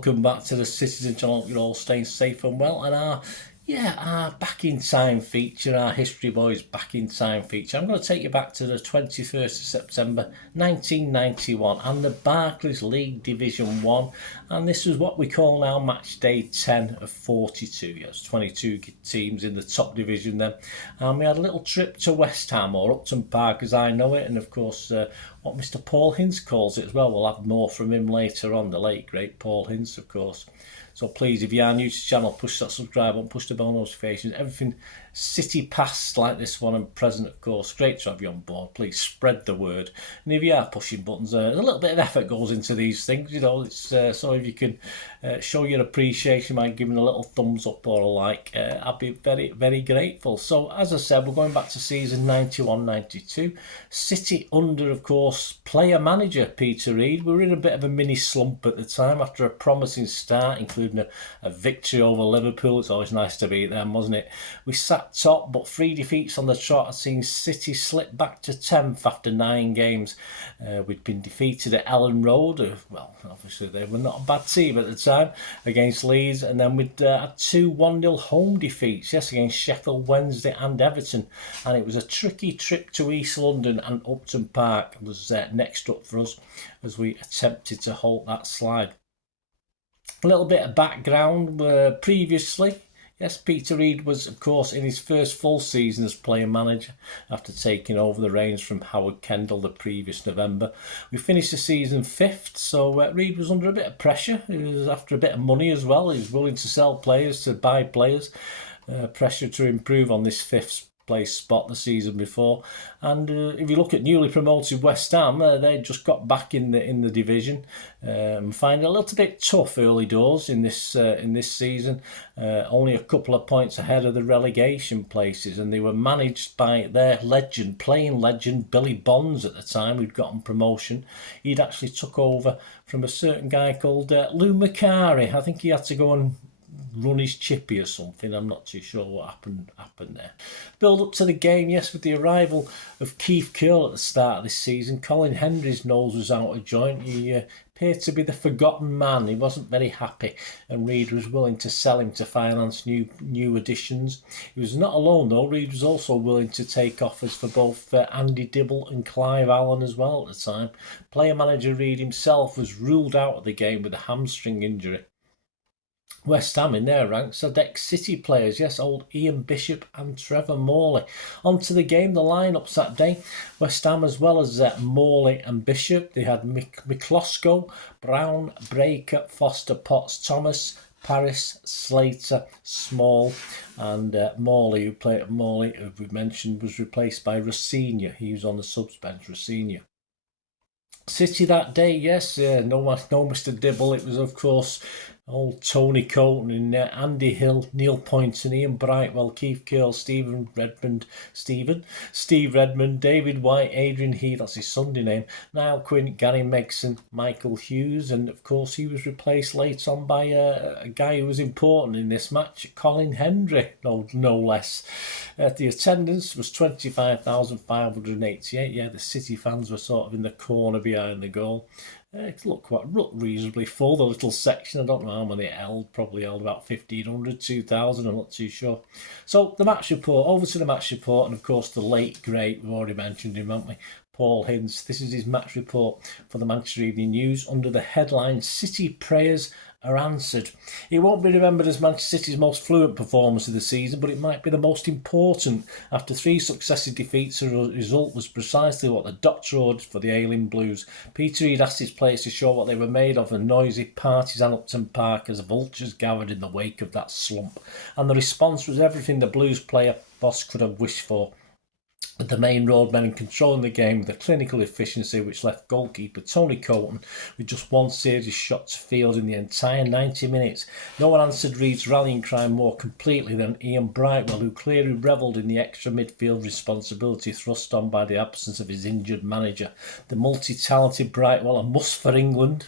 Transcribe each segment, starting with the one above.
welcome back to the Citizen channel. You're all staying safe and well, and our back in time feature, our History Boys back in time feature. I'm going to take you back to the 21st of September 1991 and the Barclays League Division 1, and this was what we call now match day 10 of 42. Yes, 22 teams in the top division then, and we had a little trip to West Ham, or Upton Park as I know it, and of course what Mr. Paul Hinds calls it as well. We'll have more from him later on, the late great Paul Hinds, of course. So please, if you are new to the channel, push that subscribe button, push the bell notifications, everything City past like this one and present, of course. Great to have you on board. Please spread the word. And if you are pushing buttons, a little bit of effort goes into these things, you know. It's so if you can show your appreciation by giving a little thumbs up or a like, I'd be very, very grateful. So as I said, we're going back to season 91-92. City under, of course, player manager Peter Reid. We were in a bit of a mini slump at the time after a promising start, including a victory over Liverpool. It's always nice to beat them, wasn't it? We sat top, but 3 defeats on the trot had seen City slip back to 10th after 9 games. We'd been defeated at Ellen Road. Well, obviously they were not a bad team at the time, against Leeds, and then we'd had 2 1-0 home defeats, yes, against Sheffield Wednesday and Everton, and it was a tricky trip to East London, and Upton Park was next up for us as we attempted to halt that slide. A little bit of background. Previously, yes, Peter Reid was, of course, in his first full season as player manager after taking over the reins from Howard Kendall the previous November. We finished the season 5th, so Reid was under a bit of pressure. He was after a bit of money as well. He was willing to sell players, to buy players. Pressure to improve on this 5th place spot the season before, and if you look at newly promoted West Ham, they just got back in the division, find it a little bit tough early doors in this season. Only a couple of points ahead of the relegation places, and they were managed by their playing legend Billy Bonds at the time, who'd gotten promotion. He'd actually took over from a certain guy called Lou Macari. I think he had to go and run his chippy or something. I'm not too sure what happened there. Build up to the game, yes, with the arrival of Keith Curle at the start of this season. Colin Hendry's nose was out of joint. He appeared to be the forgotten man. He wasn't very happy, and Reid was willing to sell him to finance new additions. He was not alone though. Reid was also willing to take offers for both Andy Dibble and Clive Allen as well at the time. Player manager Reid himself was ruled out of the game with a hamstring injury. West Ham in their ranks had ex-City players, yes, old Ian Bishop and Trevor Morley. On to the game, the lineups that day. West Ham, as well as Morley and Bishop, they had McCloskey, Brown, Breaker, Foster, Potts, Thomas, Paris, Slater, Small, and Morley, as we mentioned, was replaced by Rossignol. He was on the subs bench, Rossignol. City that day, yes, no Mr. Dibble. It was, of course, old Tony Coton and Andy Hill, Neil Poynton, Ian Brightwell, Keith Curle, Steve Redmond, David White, Adrian Heath, that's his Sunday name, Niall Quinn, Gary Megson, Michael Hughes, and of course he was replaced later on by a guy who was important in this match, Colin Hendry, no less. The attendance was 25,588. Yeah, the City fans were sort of in the corner behind the goal. It looked reasonably full, the little section. I don't know how many it held, probably held about 1,500, 2,000, I'm not too sure. So the match report, over to the match report, and of course the late great, we've already mentioned him, haven't we, Paul Hinds. This is his match report for the Manchester Evening News under the headline City Prayers Are Answered. It won't be remembered as Manchester City's most fluent performance of the season, but it might be the most important. After 3 successive defeats, the result was precisely what the doctor ordered for the ailing Blues. Peter Reid asked his players to show what they were made of, and noisy partisan Upton Park as vultures gathered in the wake of that slump. And the response was everything the Blues player boss could have wished for. With the main roadmen controlling the game with a clinical efficiency which left goalkeeper Tony Coton with just 1 serious shot to field in the entire 90 minutes. No one answered Reid's rallying cry more completely than Ian Brightwell, who clearly revelled in the extra midfield responsibility thrust on by the absence of his injured manager. The multi-talented Brightwell, a must for England,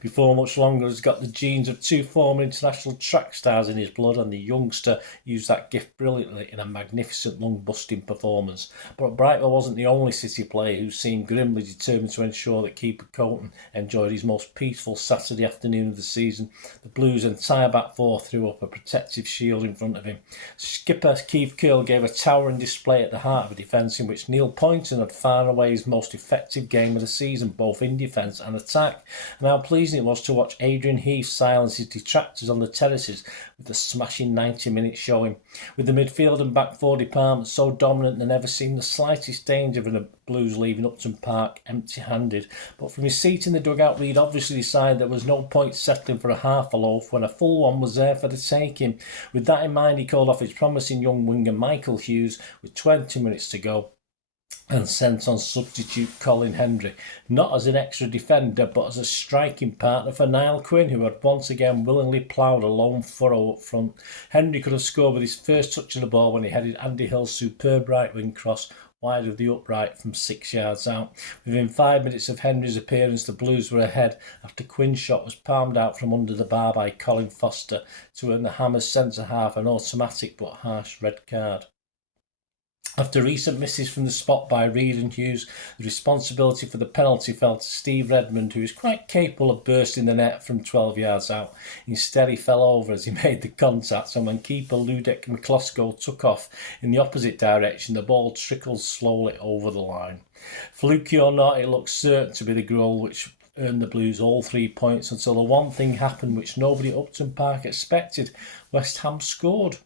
Before much longer, has got the genes of two former international track stars in his blood, and the youngster used that gift brilliantly in a magnificent lung-busting performance. But Brightwell wasn't the only City player who seemed grimly determined to ensure that keeper Creighton enjoyed his most peaceful Saturday afternoon of the season. The Blues' entire back four threw up a protective shield in front of him. Skipper Keith Curle gave a towering display at the heart of a defence in which Neil Poynton had far away his most effective game of the season, both in defence and attack. And how pleasing it was to watch Adrian Heath silence his detractors on the terraces with the smashing 90-minute showing. With the midfield and back four departments so dominant, there never seemed the slightest danger of the Blues leaving Upton Park empty-handed. But from his seat in the dugout, Reid obviously decided there was no point settling for a half a loaf when a full one was there for the taking. With that in mind, he called off his promising young winger Michael Hughes with 20 minutes to go and sent on substitute Colin Hendry, not as an extra defender but as a striking partner for Niall Quinn, who had once again willingly ploughed a lone furrow up front. Hendry could have scored with his first touch of the ball when he headed Andy Hill's superb right wing cross wide of the upright from 6 yards out. Within 5 minutes of Henry's appearance, the Blues were ahead after Quinn's shot was palmed out from under the bar by Colin Foster to earn the Hammers centre-half an automatic but harsh red card. After recent misses from the spot by Reid and Hughes, the responsibility for the penalty fell to Steve Redmond, who is quite capable of bursting the net from 12 yards out. Instead, he fell over as he made the contact, and when keeper Ludek McCloskey took off in the opposite direction, the ball trickled slowly over the line. Fluky or not, it looked certain to be the goal which earned the Blues all 3 points until the one thing happened which nobody at Upton Park expected. West Ham scored.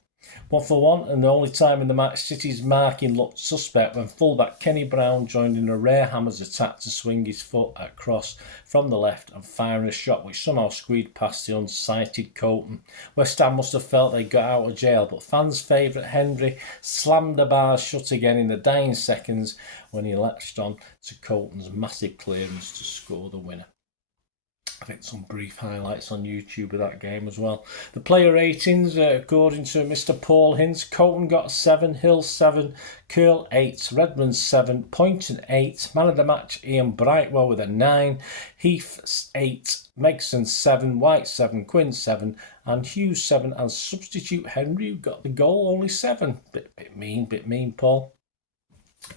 1-for-1, and the only time in the match City's marking looked suspect when fullback Kenny Brown joined in a rare Hammers attack to swing his foot at cross from the left and firing a shot which somehow squeezed past the unsighted Creighton. West Ham must have felt they got out of jail, but fans' favourite Hendry slammed the bars shut again in the dying seconds when he latched on to Creighton's massive clearance to score the winner. I think some brief highlights on YouTube of that game as well. The player ratings, according to Mr. Paul Hintz, Creighton got 7, Hill 7, Curl 8, Redmond 7, Poynton 8, man of the match Ian Brightwell with a 9, Heath 8, Megson 7, White 7, Quinn 7, and Hughes 7, and substitute Henry, who got the goal, only 7. Bit mean, Paul.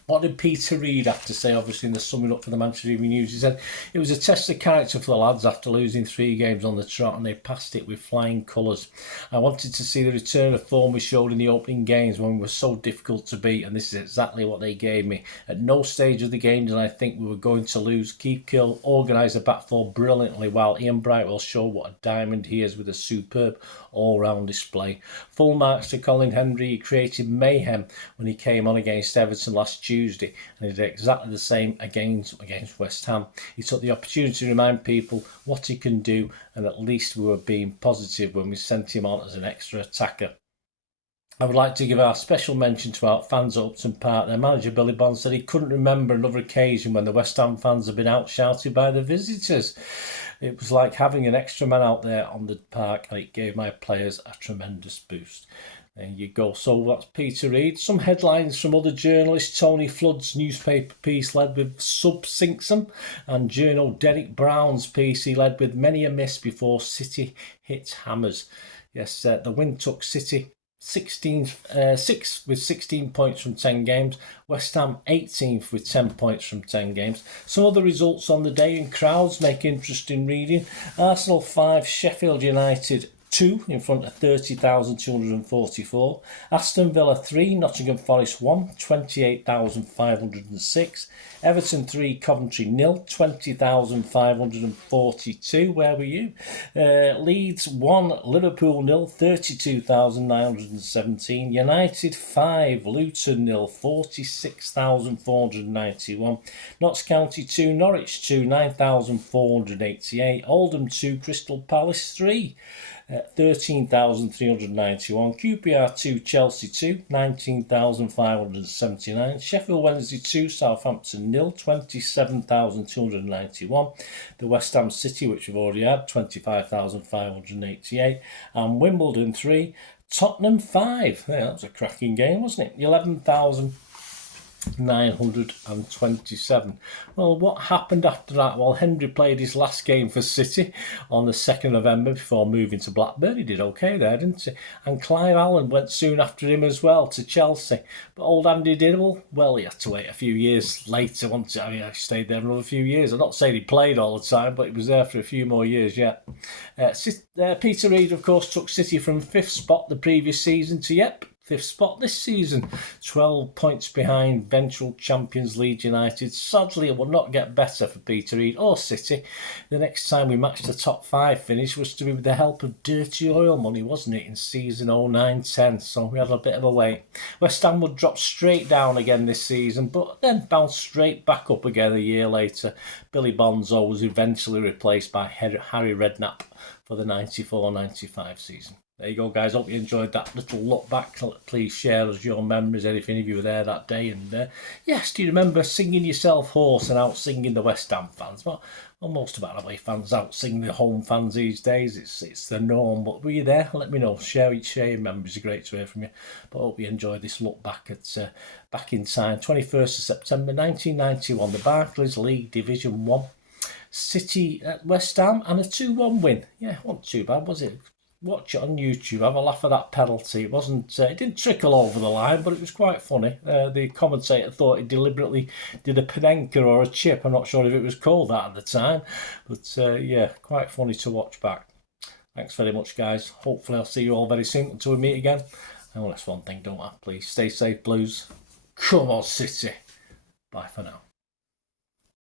What did Peter Reid have to say, obviously, in the summing up for the Manchester Evening News? He said, it was a test of character for the lads after losing 3 games on the trot, and they passed it with flying colours. I wanted to see the return of form we showed in the opening games when we were so difficult to beat, and this is exactly what they gave me. At no stage of the game did I think we were going to lose. Keith Curle organised the back four brilliantly, while Ian Brightwell showed what a diamond he is with a superb all-round display. Full marks to Colin Hendry. He created mayhem when he came on against Everton last Tuesday, and he did exactly the same against West Ham. He took the opportunity to remind people what he can do, and at least we were being positive when we sent him on as an extra attacker. I would like to give our special mention to our fans at Upton Park. Their manager Billy Bond said he couldn't remember another occasion when the West Ham fans have been outshouted by the visitors. It was like having an extra man out there on the park, and it gave my players a tremendous boost. There you go. So that's Peter Reid. Some headlines from other journalists. Tony Flood's newspaper piece led with Subsinksum, and journal Derek Brown's piece he led with many a miss before City hit hammers. Yes, the win took City 6th with 16 points from 10 games. West Ham 18th with 10 points from 10 games. Some other results on the day and crowds make interesting reading. Arsenal 5, Sheffield United 2 in front of 30,244. Aston Villa 3, Nottingham Forest 1, 28,506. Everton 3, Coventry 0, 20,542. Where were you? Leeds 1, Liverpool 0, 32,917. United 5, Luton 0, 46,491. Notts County 2, Norwich 2, 9,488. Oldham 2, Crystal Palace 3. 13,391. QPR 2, Chelsea 2, 19,579. Sheffield Wednesday 2, Southampton 0, 27,291. The West Ham City, which we've already had, 25,588. And Wimbledon 3, Tottenham 5. Yeah, that was a cracking game, wasn't it? 11,000. 927. Well, what happened after that? Well, Henry played his last game for City on the 2nd of November before moving to Blackburn. He did okay there, didn't he? And Clive Allen went soon after him as well to Chelsea. But old Andy Dibble, well, he had to wait a few years later. Once I mean, I stayed there another few years. I'm not saying he played all the time, but he was there for a few more years yet. Peter Reid, of course, took City from 5th spot the previous season to, 5th spot this season, 12 points behind eventual champions Leeds United. Sadly, it will not get better for Peter Reid or City. The next time we matched the top 5 finish was to be with the help of dirty oil money, wasn't it, in season 09-10, so we had a bit of a wait. West Ham would drop straight down again this season, but then bounce straight back up again a year later. Billy Bonzo was eventually replaced by Harry Redknapp for the 94-95 season. There you go, guys. Hope you enjoyed that little look back. Please share us your memories, anything, if you were there that day. And yes, do you remember singing yourself hoarse and out singing the West Ham fans? Well, most of our away fans out singing the home fans these days. It's the norm. But were you there? Let me know. Share your memories. It's great to hear from you. But I hope you enjoyed this look back at back in time. 21st of September 1991, the Barclays League Division 1. City at West Ham and a 2-1 win. Yeah, wasn't too bad, was it? Watch it on YouTube, have a laugh at that penalty. It wasn't, it didn't trickle over the line, but it was quite funny. The commentator thought he deliberately did a Panenka or a chip. I'm not sure if it was called that at the time, but yeah, quite funny to watch back. Thanks very much, guys. Hopefully I'll see you all very soon until we meet again. And that's one thing, don't I? Please stay safe, Blues. Come on, City. Bye for now.